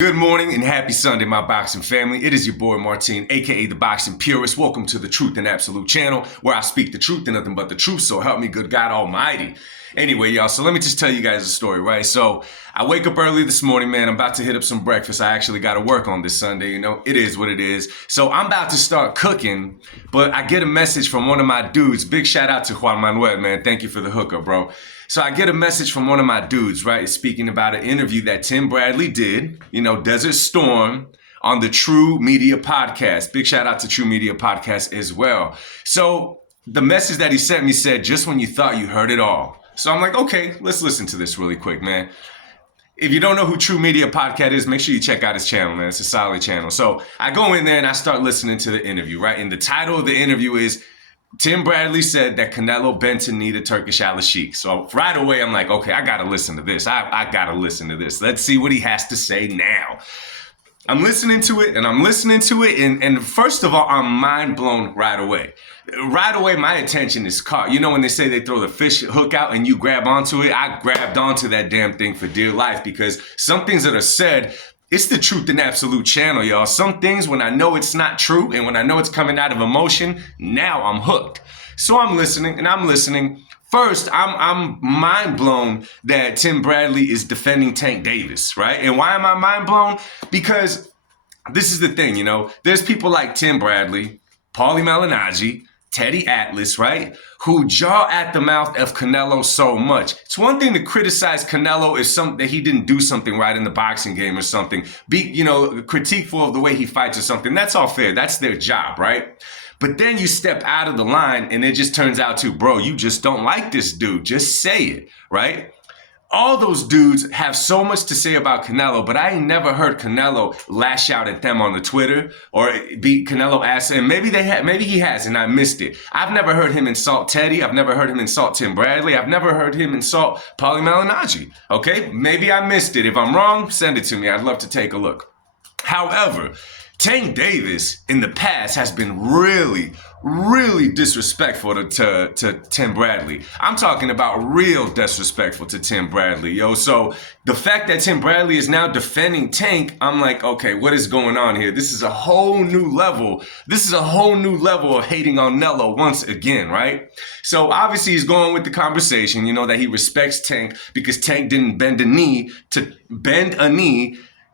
Good morning and happy Sunday, my boxing family. It is your boy Martin, aka the Boxing Purist. Welcome to the Truth and Absolute channel, where I speak the truth and nothing but the truth. So help me, good God Almighty. Anyway, y'all, so let me just tell you guys a story, right? So I wake up early this morning, man. I'm about to hit up some breakfast. I actually got to work on this Sunday. You know, it is what it is. So I'm about to start cooking, but I get a message from one of my dudes. Big shout out to Juan Manuel, man. Thank you for the hookup, bro. So I get a message from one of my dudes, right? Speaking about an interview that Timbradley did, you know, Desert Storm, on the True Media Podcast. Big shout out to True Media Podcast as well. So the message that he sent me said, just when you thought you heard it all. So I'm like, okay, let's listen to this really quick, man. If you don't know who True Media Podcast is, make sure you check out his channel, man. It's a solid channel. So I go in there and I start listening to the interview, right? And the title of the interview is, Timbradley said that Canelo bent to knee to Turkish alashiekh. So right away, I'm like, okay, I got to listen to this. I got to listen to this. Let's see what he has to say now. I'm listening to it, and first of all, I'm mind blown right away. Right away, my attention is caught. You know when they say they throw the fish hook out and you grab onto it? I grabbed onto that damn thing for dear life, because some things that are said, it's the Truth and Absolute channel, y'all. Some things, when I know it's not true and when I know it's coming out of emotion, now I'm hooked. So I'm listening and I'm listening. First, I'm mind blown that Timbradley is defending Tank Davis, right? And why am I mind blown? Because this is the thing, you know, there's people like Timbradley, Paulie Malignaggi, Teddy Atlas, right? Who jaw at the mouth of Canelo so much. It's one thing to criticize Canelo if that he didn't do something right in the boxing game or something. Be, you know, criticeful of the way he fights or something. That's all fair. That's their job, right? But then you step out of the line and it just turns out to, bro, you just don't like this dude. Just say it, right? All those dudes have so much to say about Canelo, but I ain't never heard Canelo lash out at them on the Twitter or beat Canelo ass. And maybe he has, and I missed it. I've never heard him insult Teddy. I've never heard him insult Timbradley. I've never heard him insult Paulie Malignaggi. Okay, maybe I missed it. If I'm wrong, send it to me. I'd love to take a look. However, Tank Davis in the past has been really disrespectful to Timbradley. I'm talking about real disrespectful to Timbradley, yo. So the fact that Timbradley is now defending Tank, I'm like, okay, what is going on here? This is a whole new level. This is a whole new level of hating on Nello once again, right? So obviously he's going with the conversation, you know, that he respects Tank because Tank didn't bend a knee to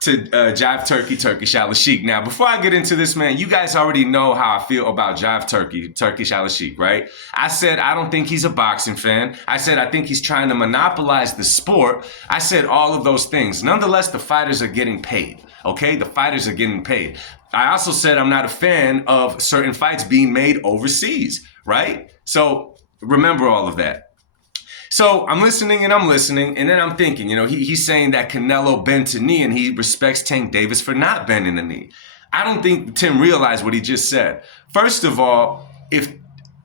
Jive Turkey, Turkish alashiekh. Now, before I get into this, man, you guys already know how I feel about Jive Turkey, Turkish alashiekh, right? I said I don't think he's a boxing fan. I said I think he's trying to monopolize the sport. I said all of those things. Nonetheless, the fighters are getting paid, okay? The fighters are getting paid. I also said I'm not a fan of certain fights being made overseas, right? So remember all of that. So I'm listening, and then I'm thinking, you know, he's saying that Canelo bent a knee and he respects Tank Davis for not bending the knee. I don't think Tim realized what he just said. First of all, if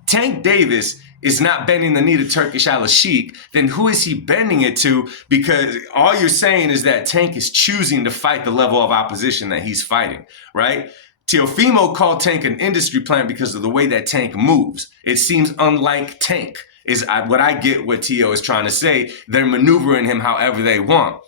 Tank Davis is not bending the knee to Turkish alashiekh, then who is he bending it to? Because all you're saying is that Tank is choosing to fight the level of opposition that he's fighting, right? Teofimo called Tank an industry plant because of the way that Tank moves. It seems unlike Tank. Is what I get what T.O. is trying to say. They're maneuvering him however they want.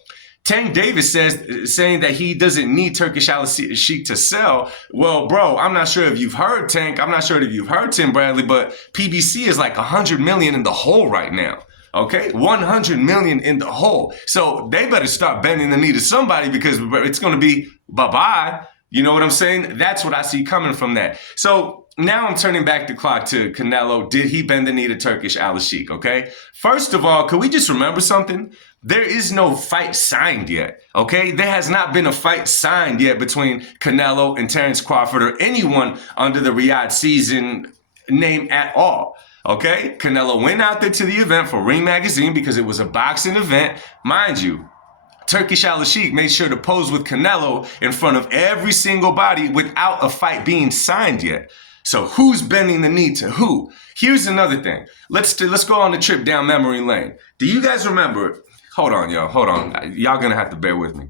Tank Davis saying that he doesn't need Turkish alashiekh to sell. Well, bro, I'm not sure if you've heard Tank. I'm not sure if you've heard Timbradley, but PBC is like 100 million in the hole right now. Okay, 100 million in the hole. So they better start bending the knee to somebody, because it's going to be bye-bye. You know what I'm saying? That's what I see coming from that. So now I'm turning back the clock to Canelo. Did he bend the knee to Turkish alashiekh, okay? First of all, could we just remember something? There is no fight signed yet, okay? There has not been a fight signed yet between Canelo and Terrence Crawford or anyone under the Riyadh season name at all, okay? Canelo went out there to the event for Ring Magazine because it was a boxing event. Mind you, Turkish alashiekh made sure to pose with Canelo in front of every single body without a fight being signed yet. So who's bending the knee to who? Here's another thing. Let's go on the trip down memory lane. Do you guys remember? Hold on, y'all. Hold on. Y'all gonna have to bear with me.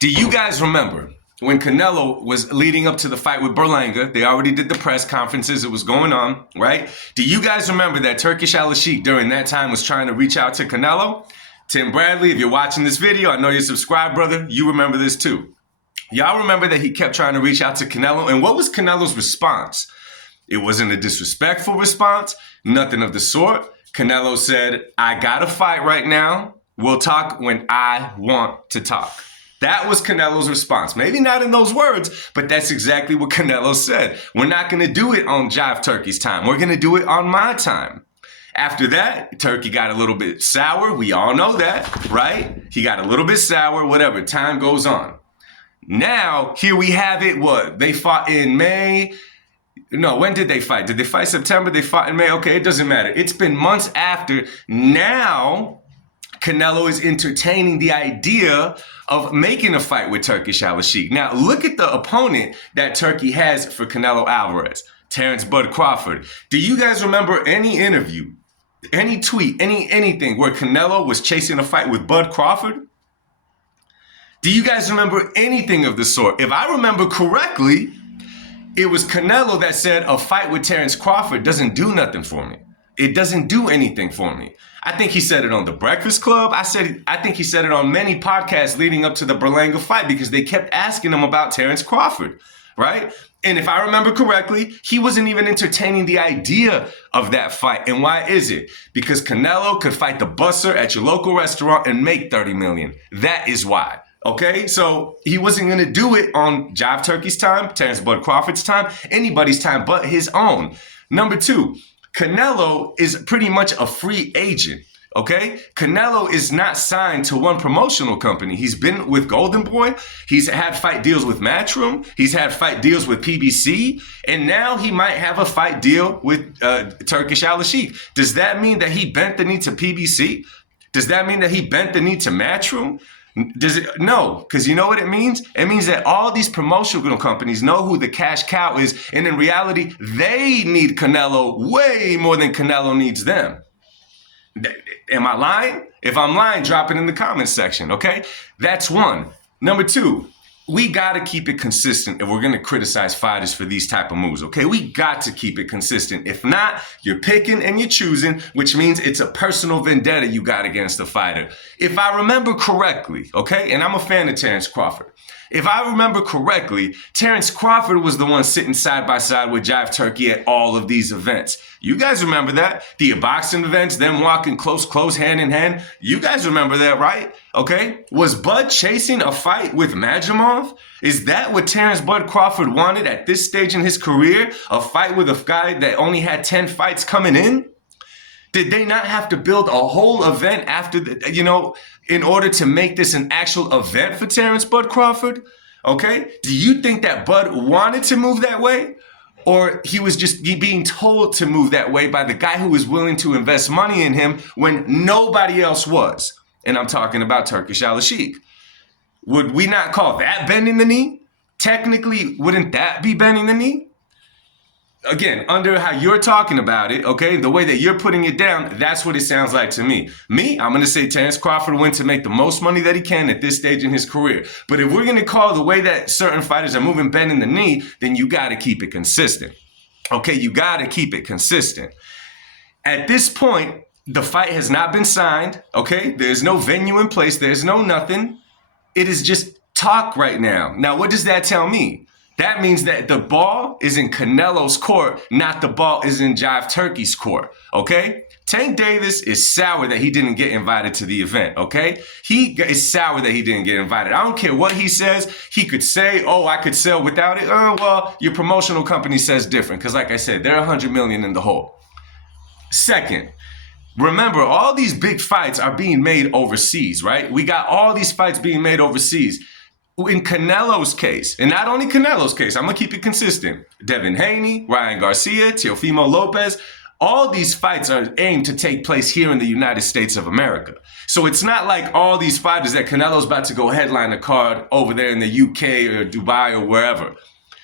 Do you guys remember when Canelo was leading up to the fight with Berlanga? They already did the press conferences. It was going on, right? Do you guys remember that Turkish alashiekh during that time was trying to reach out to Canelo? Timbradley, if you're watching this video, I know you're subscribed, brother. You remember this too. Y'all remember that he kept trying to reach out to Canelo, and what was Canelo's response? It wasn't a disrespectful response, nothing of the sort. Canelo said, I got to fight right now. We'll talk when I want to talk. That was Canelo's response. Maybe not in those words, but that's exactly what Canelo said. We're not going to do it on Jive Turkey's time. We're going to do it on my time. After that, Turkey got a little bit sour. We all know that, right? He got a little bit sour, whatever. Time goes on. Now, here we have it. What? They fought in May. No, when did they fight? Did they fight September? They fought in May. Okay, it doesn't matter. It's been months after. Now, Canelo is entertaining the idea of making a fight with Turkish alashiekh. Now, look at the opponent that Turkey has for Canelo Alvarez, Terrence Bud Crawford. Do you guys remember any interview, any tweet, anything where Canelo was chasing a fight with Bud Crawford? Do you guys remember anything of the sort? If I remember correctly, it was Canelo that said a fight with Terrence Crawford doesn't do nothing for me. It doesn't do anything for me. I think he said it on The Breakfast Club. I think he said it on many podcasts leading up to the Berlanga fight because they kept asking him about Terrence Crawford, right? And if I remember correctly, he wasn't even entertaining the idea of that fight. And why is it? Because Canelo could fight the busser at your local restaurant and make $30 million. That is why. Okay, so he wasn't going to do it on Jive Turkey's time, Terrence Bud Crawford's time, anybody's time but his own. Number two, Canelo is pretty much a free agent, okay? Canelo is not signed to one promotional company. He's been with Golden Boy. He's had fight deals with Matchroom. He's had fight deals with PBC. And now he might have a fight deal with Turkish alashiekh. Does that mean that he bent the knee to PBC? Does that mean that he bent the knee to Matchroom? Does it? No, because you know what it means? It means that all these promotional companies know who the cash cow is, and in reality, they need Canelo way more than Canelo needs them. Am I lying? If I'm lying, drop it in the comments section, okay? That's one. Number two, we got to keep it consistent if we're going to criticize fighters for these type of moves, okay? We got to keep it consistent. If not, you're picking and you're choosing, which means it's a personal vendetta you got against the fighter. If I remember correctly, okay, and I'm a fan of Terrence Crawford. If I remember correctly, Terrence Crawford was the one sitting side by side with Jive Turkey at all of these events. You guys remember that? The boxing events, them walking close, hand in hand. You guys remember that, right? Okay? Was Bud chasing a fight with Majimov? Is that what Terrence Bud Crawford wanted at this stage in his career? A fight with a guy that only had 10 fights coming in? Did they not have to build a whole event after in order to make this an actual event for Terrence Bud Crawford? Okay? Do you think that Bud wanted to move that way? Or he was just being told to move that way by the guy who was willing to invest money in him when nobody else was? And I'm talking about Turkish alashiekh. Would we not call that bending the knee? Technically, wouldn't that be bending the knee? Again, under how you're talking about it, okay, the way that you're putting it down, that's what it sounds like to me. I'm going to say Terrence Crawford went to make the most money that he can at this stage in his career. But if we're going to call the way that certain fighters are moving bending the knee, then you got to keep it consistent. Okay, you got to keep it consistent. At this point, the fight has not been signed, okay? There's no venue in place. There's no nothing. It is just talk right now. Now, what does that tell me? That means that the ball is in Canelo's court, not the ball is in Jive Turkey's court, okay? Tank Davis is sour that he didn't get invited to the event, okay? He is sour that he didn't get invited. I don't care what he says. He could say, oh, I could sell without it. Well, your promotional company says different because like I said, they're $100 million in the hole. Second, remember, all these big fights are being made overseas, right? We got all these fights being made overseas. In Canelo's case, and not only Canelo's case, I'm going to keep it consistent. Devin Haney, Ryan Garcia, Teofimo Lopez, all these fights are aimed to take place here in the United States of America. So it's not like all these fighters that Canelo's about to go headline a card over there in the UK or Dubai or wherever.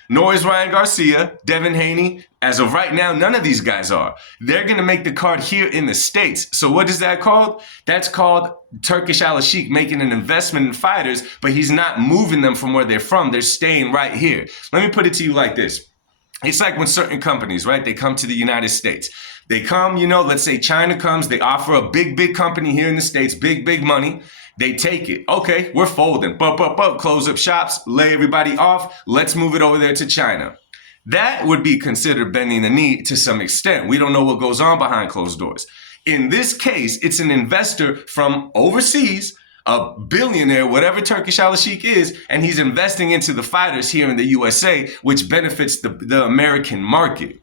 Nor is Ryan Garcia, Devin Haney. As of right now, none of these guys are. They're going to make the card here in the States. So what is that called? That's called Turkish alashiekh making an investment in fighters, but he's not moving them from where they're from. They're staying right here. Let me put it to you like this. It's like when certain companies, right, they come to the United States. They come, you know, let's say China comes, they offer a big company here in the States, big money. They take it. Okay, we're folding. Close up shops, lay everybody off. Let's move it over there to China. That would be considered bending the knee to some extent. We don't know what goes on behind closed doors. In this case, it's an investor from overseas, a billionaire, whatever Turkish alashiekh is, and he's investing into the fighters here in the USA, which benefits the American market.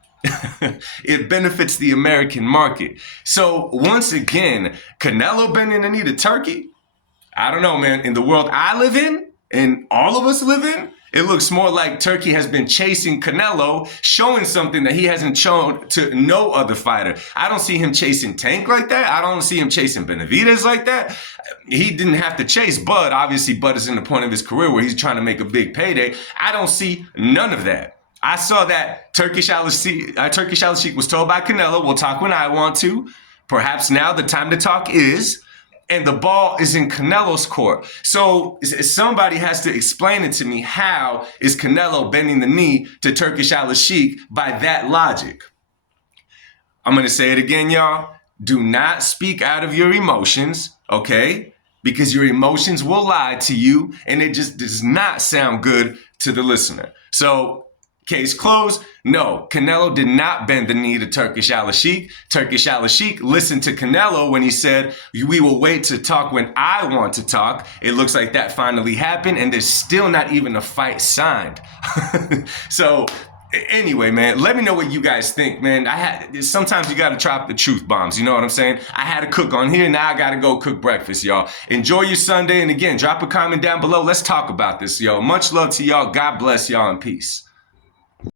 It benefits the American market. So once again, Canelo bending the knee to Turkey? I don't know, man. In the world I live in, and all of us live in, it looks more like Turkey has been chasing Canelo, showing something that he hasn't shown to no other fighter. I don't see him chasing Tank like that. I don't see him chasing Benavidez like that. He didn't have to chase Bud. Obviously, Bud is in the point of his career where he's trying to make a big payday. I don't see none of that. I saw that Turkish alashiekh was told by Canelo, we'll talk when I want to. Perhaps now the time to talk is. And the ball is in Canelo's court. So somebody has to explain it to me. How is Canelo bending the knee to Turkish alashiekh by that logic? I'm going to say it again, y'all. Do not speak out of your emotions, okay? Because your emotions will lie to you, and it just does not sound good to the listener. So, case closed. No, Canelo did not bend the knee to Turkish alashiekh. Turkish alashiekh listened to Canelo when he said, we will wait to talk when I want to talk. It looks like that finally happened, and there's still not even a fight signed. So anyway, man, let me know what you guys think, man. Sometimes you got to drop the truth bombs. You know what I'm saying? I had to cook on here. Now I got to go cook breakfast, y'all. Enjoy your Sunday. And again, drop a comment down below. Let's talk about this, y'all. Much love to y'all. God bless y'all and peace.